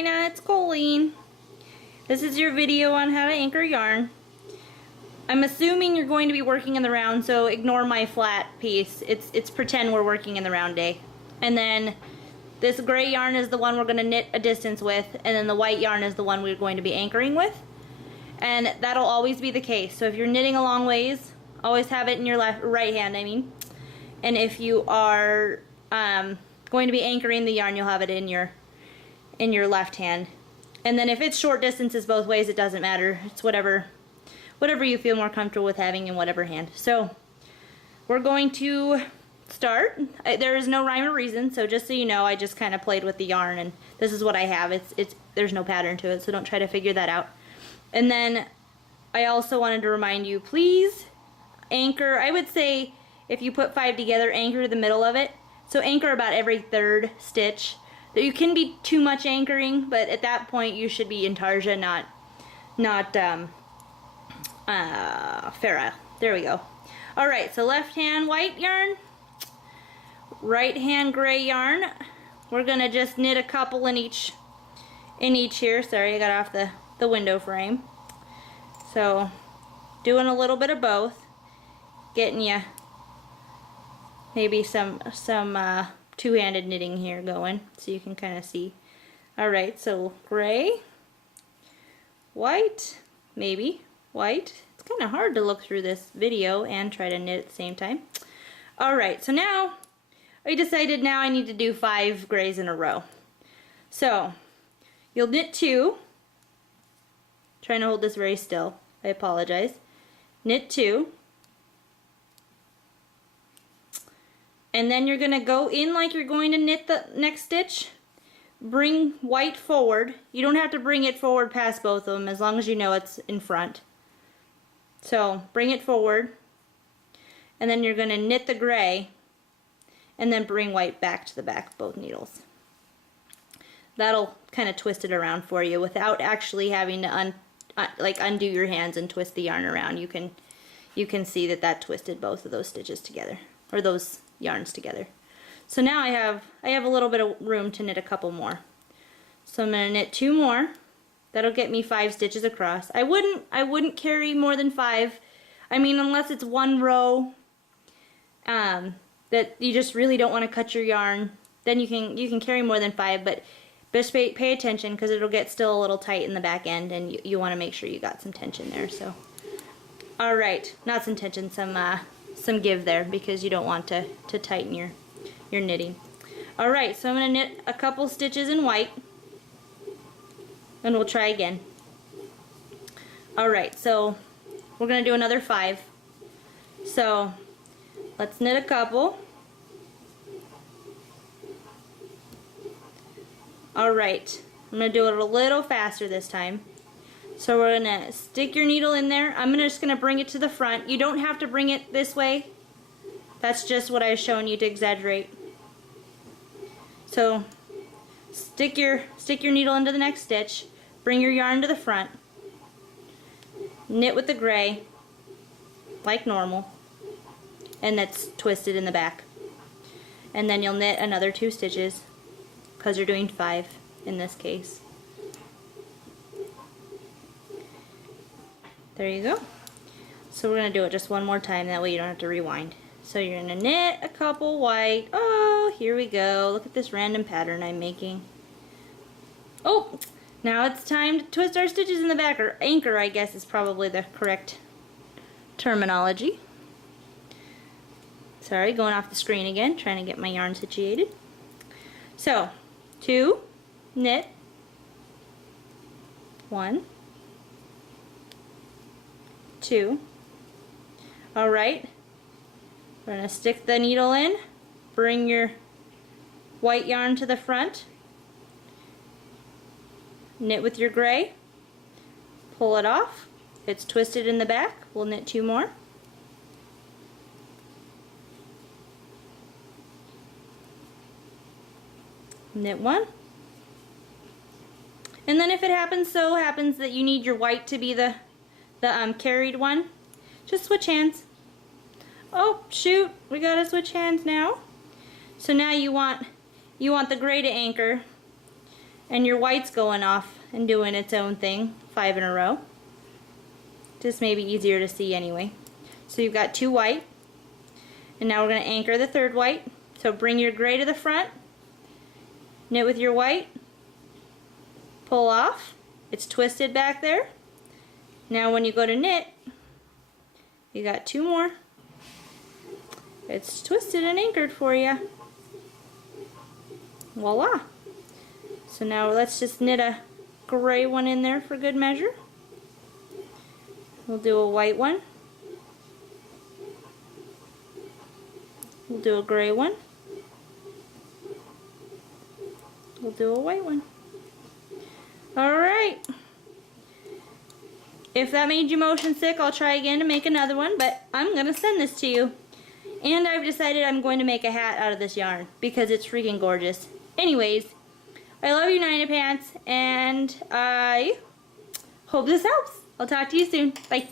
China, it's Colleen. This is your video on how to anchor yarn. I'm assuming you're going to be working in the round, so ignore my flat piece. It's pretend we're working in the round day. And then this gray yarn is the one we're going to knit a distance with, and then the white yarn is the one we're going to be anchoring with. And that'll always be the case. So if you're knitting a long ways, always have it in your right hand, I mean. And if you are going to be anchoring the yarn, you'll have it in your left hand. And then if it's short distances both ways, it doesn't matter. It's whatever you feel more comfortable with having in whatever hand. So we're going to start. There is no rhyme or reason, so just so you know, I just kind of played with the yarn and this is what I have. There's no pattern to it, so don't try to figure that out. And then I also wanted to remind you, please anchor. I would say if you put 5 together, anchor the middle of it. So anchor about every 3rd stitch. You can be too much anchoring, but at that point you should be intarsia, not Farah. There we go. Alright, so left hand white yarn, right hand gray yarn. We're gonna just knit a couple in each here. Sorry, I got off the window frame. So doing a little bit of both, getting you maybe some two-handed knitting here going so you can kind of see. Alright, so gray, white, maybe white. It's kind of hard to look through this video and try to knit at the same time. Alright, so now I decided now I need to do 5 grays in a row. So you'll knit 2. Trying to hold this very still. I apologize. Knit 2. And then you're going to go in like you're going to knit the next stitch. Bring white forward. You don't have to bring it forward past both of them as long as you know it's in front. So bring it forward. And then you're going to knit the gray. And then bring white back to the back of both needles. That'll kind of twist it around for you without actually having to undo your hands and twist the yarn around. You can see that twisted both of those stitches together, or those yarns together. So now I have a little bit of room to knit a couple more. So I'm going to knit 2 more. That'll get me 5 stitches across. I wouldn't carry more than 5. I mean, unless it's one row that you just really don't want to cut your yarn, then you can carry more than 5, but just pay attention because it'll get still a little tight in the back end, and you want to make sure you got some tension there. So all right, not some tension, some give there, because you don't want to tighten your knitting. Alright, so I'm going to knit a couple stitches in white and we'll try again. Alright, so we're going to do another 5. So let's knit a couple. Alright, I'm going to do it a little faster this time. So we're going to stick your needle in there. I'm just going to bring it to the front. You don't have to bring it this way. That's just what I was showing you to exaggerate. So stick your needle into the next stitch. Bring your yarn to the front. Knit with the gray like normal. And that's twisted in the back. And then you'll knit another 2 stitches because you're doing 5 in this case. There you go. So we're going to do it just one more time, that way you don't have to rewind. So you're going to knit a couple white. Oh, here we go. Look at this random pattern I'm making. Oh, now it's time to twist our stitches in the back, or anchor, I guess is probably the correct terminology. Sorry, going off the screen again, trying to get my yarn situated. So 2, knit, 1, 2. Alright, we're going to stick the needle in, bring your white yarn to the front, knit with your gray, pull it off. It's twisted in the back. We'll knit 2 more. Knit 1. And then if it happens that you need your white to be the carried one, just switch hands. Oh shoot, we gotta switch hands now. So now you want the gray to anchor, and your white's going off and doing its own thing, 5 in a row. Just maybe easier to see anyway. So you've got 2 white, and now we're going to anchor the 3rd white. So bring your gray to the front, knit with your white, pull off, it's twisted back there. Now when you go to knit, you got 2 more. It's twisted and anchored for you. Voila. So now let's just knit a gray one in there for good measure. We'll do a white one. We'll do a gray one. We'll do a white one. Alright. If that made you motion sick, I'll try again to make another one, but I'm going to send this to you. And I've decided I'm going to make a hat out of this yarn because it's freaking gorgeous. Anyways, I love you, Nina Pants, and I hope this helps. I'll talk to you soon. Bye.